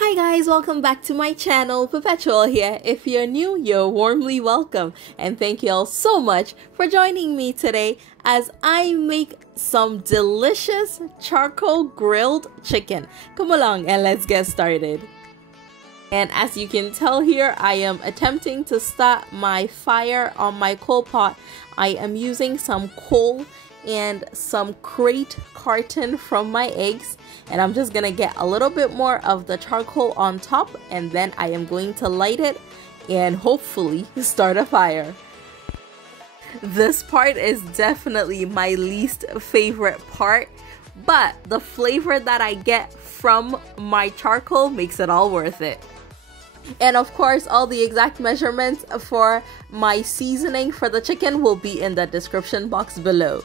Hi guys, welcome back to my channel. Perpetual here. If you're new, you're warmly welcome. And thank you all so much for joining me today as I make some delicious charcoal grilled chicken. Come along and let's get started. And as you can tell here, I am attempting to start my fire on my coal pot. I am using some coal and some crate carton from my eggs, and I'm just gonna get a little bit more of the charcoal on top, and then I am going to light it and hopefully start a fire. This part is definitely my least favorite part, but the flavor that I get from my charcoal makes it all worth it. And of course, all the exact measurements for my seasoning for the chicken will be in the description box below.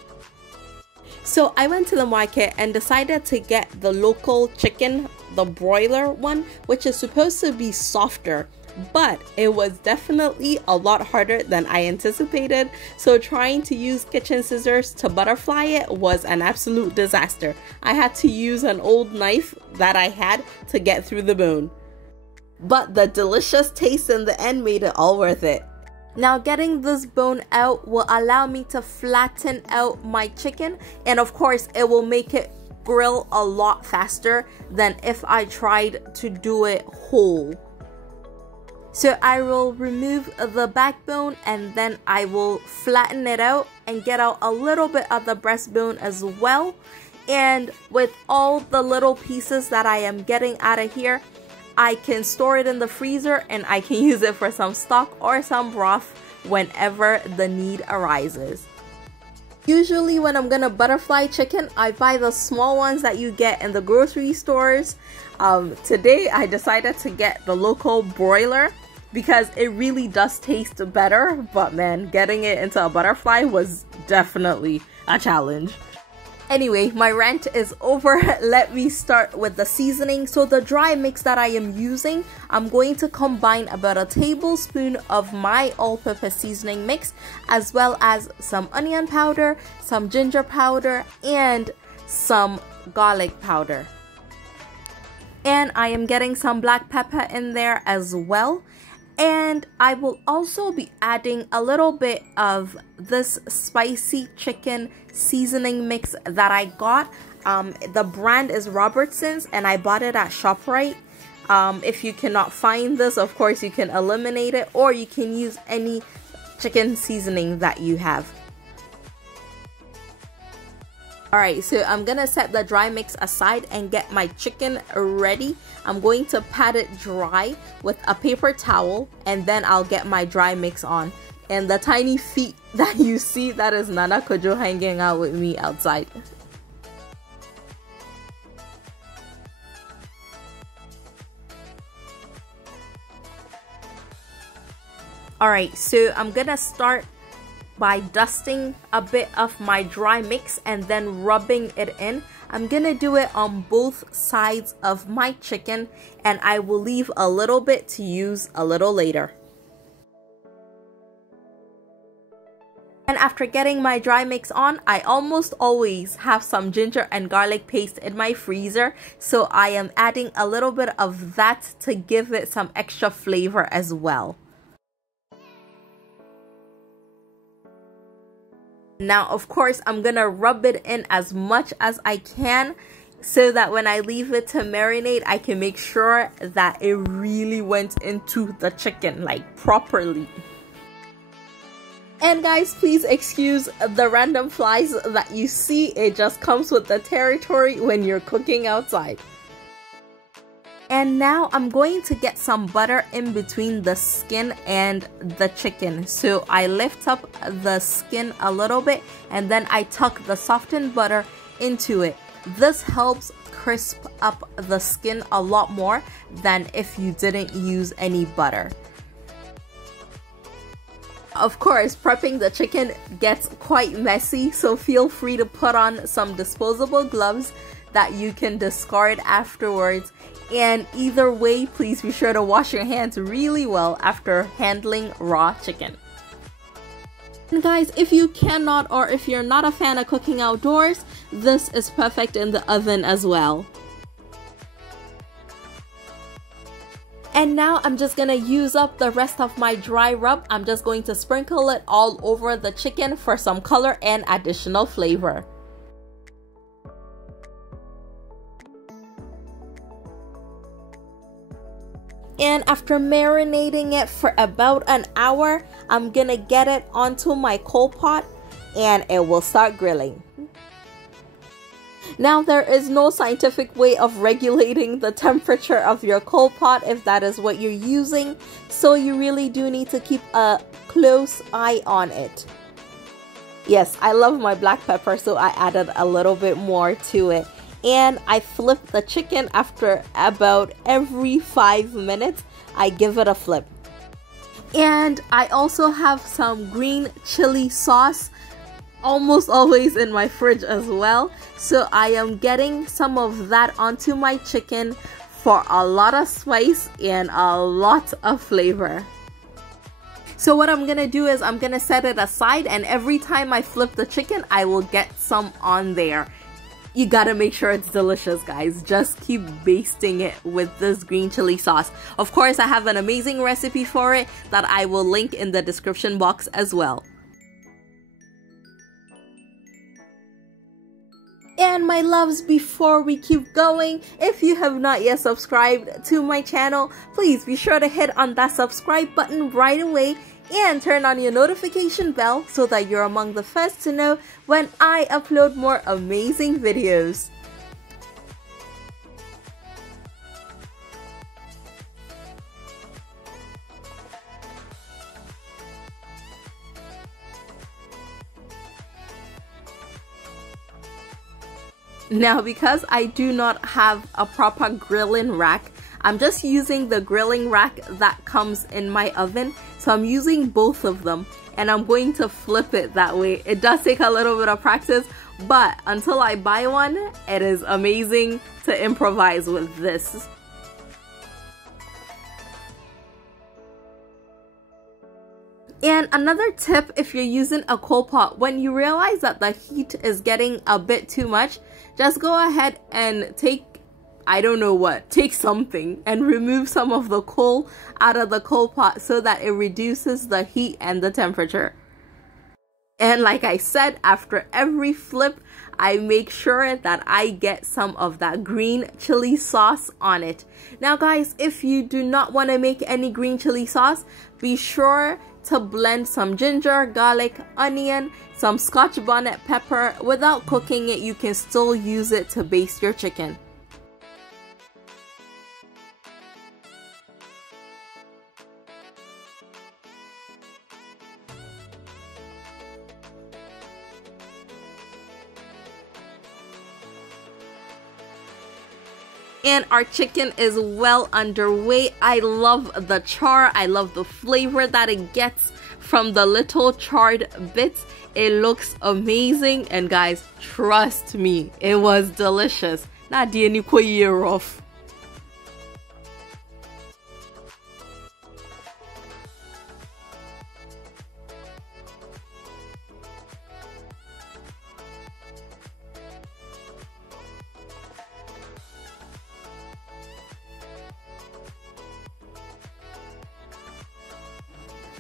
So I went to the market and decided to get the local chicken, the broiler one, which is supposed to be softer, but it was definitely a lot harder than I anticipated. So trying to use kitchen scissors to butterfly it was an absolute disaster. I had to use an old knife that I had to get through the bone. But the delicious taste in the end made it all worth it. Now getting this bone out will allow me to flatten out my chicken, and of course it will make it grill a lot faster than if I tried to do it whole. So I will remove the backbone and then I will flatten it out and get out a little bit of the breastbone as well. And with all the little pieces that I am getting out of here, I can store it in the freezer and I can use it for some stock or some broth whenever the need arises. Usually when I'm gonna butterfly chicken, I buy the small ones that you get in the grocery stores. Today I decided to get the local broiler because it really does taste better, but man, getting it into a butterfly was definitely a challenge. Anyway, my rant is over. Let me start with the seasoning. So the dry mix that I am using, I'm going to combine about a tablespoon of my all-purpose seasoning mix, as well as some onion powder, some ginger powder, and some garlic powder. And I am getting some black pepper in there as well. And I will also be adding a little bit of this spicy chicken seasoning mix that I got. The brand is Robertsons and I bought it at ShopRite. If you cannot find this, of course you can eliminate it, or you can use any chicken seasoning that you have. Alright, so I'm gonna set the dry mix aside and get my chicken ready. I'm going to pat it dry with a paper towel, and then I'll get my dry mix on. And the tiny feet that you see, that is Nana Kojo hanging out with me outside. Alright, so I'm gonna start by dusting a bit of my dry mix and then rubbing it in. I'm gonna do it on both sides of my chicken, and I will leave a little bit to use a little later. And after getting my dry mix on, I almost always have some ginger and garlic paste in my freezer, so I am adding a little bit of that to give it some extra flavor as well. Now, of course, I'm gonna rub it in as much as I can so that when I leave it to marinate, I can make sure that it really went into the chicken, like properly. And guys, please excuse the random flies that you see. It just comes with the territory when you're cooking outside. And now I'm going to get some butter in between the skin and the chicken. So I lift up the skin a little bit and then I tuck the softened butter into it. This helps crisp up the skin a lot more than if you didn't use any butter. Of course, prepping the chicken gets quite messy, so feel free to put on some disposable gloves that you can discard afterwards. And either way, please be sure to wash your hands really well after handling raw chicken. And guys, if you cannot, or if you're not a fan of cooking outdoors, this is perfect in the oven as well. And now I'm just gonna use up the rest of my dry rub. I'm just going to sprinkle it all over the chicken for some color and additional flavor. And after marinating it for about an hour, I'm gonna get it onto my coal pot and it will start grilling. Now, there is no scientific way of regulating the temperature of your coal pot if that is what you're using, so you really do need to keep a close eye on it. Yes, I love my black pepper, so I added a little bit more to it. And I flip the chicken after about every 5 minutes. I give it a flip. And I also have some green chili sauce almost always in my fridge as well, so I am getting some of that onto my chicken for a lot of spice and a lot of flavor. So what I'm gonna do is I'm gonna set it aside, and every time I flip the chicken I will get some on there. You gotta make sure it's delicious, guys. Just keep basting it with this green chili sauce. Of course, I have an amazing recipe for it that I will link in the description box as well. And my loves, before we keep going, if you have not yet subscribed to my channel, please be sure to hit on that subscribe button right away and turn on your notification bell so that you're among the first to know when I upload more amazing videos. Now, because I do not have a proper grilling rack, I'm just using the grilling rack that comes in my oven. So I'm using both of them and I'm going to flip it that way. It does take a little bit of practice, but until I buy one, it is amazing to improvise with this. And another tip, if you're using a coal pot, when you realize that the heat is getting a bit too much, just go ahead and take something and remove some of the coal out of the coal pot so that it reduces the heat and the temperature. And like I said, after every flip, I make sure that I get some of that green chili sauce on it. Now guys, if you do not want to make any green chili sauce, be sure to blend some ginger, garlic, onion, some Scotch bonnet pepper. Without cooking it, you can still use it to baste your chicken. And our chicken is well underway. I love the char. I love the flavor that it gets from the little charred bits. It looks amazing. And guys, trust me, it was delicious. Not the any year off.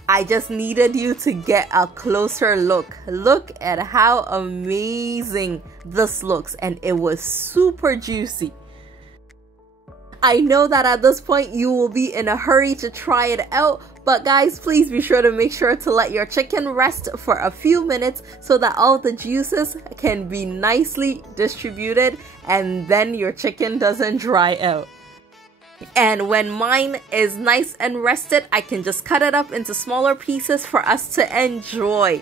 I just needed you to get a closer look. Look at how amazing this looks, and it was super juicy. I know that at this point you will be in a hurry to try it out, but guys, please be sure to make sure to let your chicken rest for a few minutes so that all the juices can be nicely distributed and then your chicken doesn't dry out. And when mine is nice and rested, I can just cut it up into smaller pieces for us to enjoy.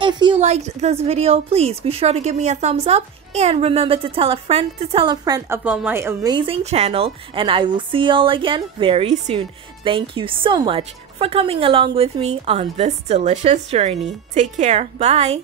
If you liked this video, please be sure to give me a thumbs up and remember to tell a friend about my amazing channel, and I will see y'all again very soon. Thank you so much for coming along with me on this delicious journey. Take care. Bye.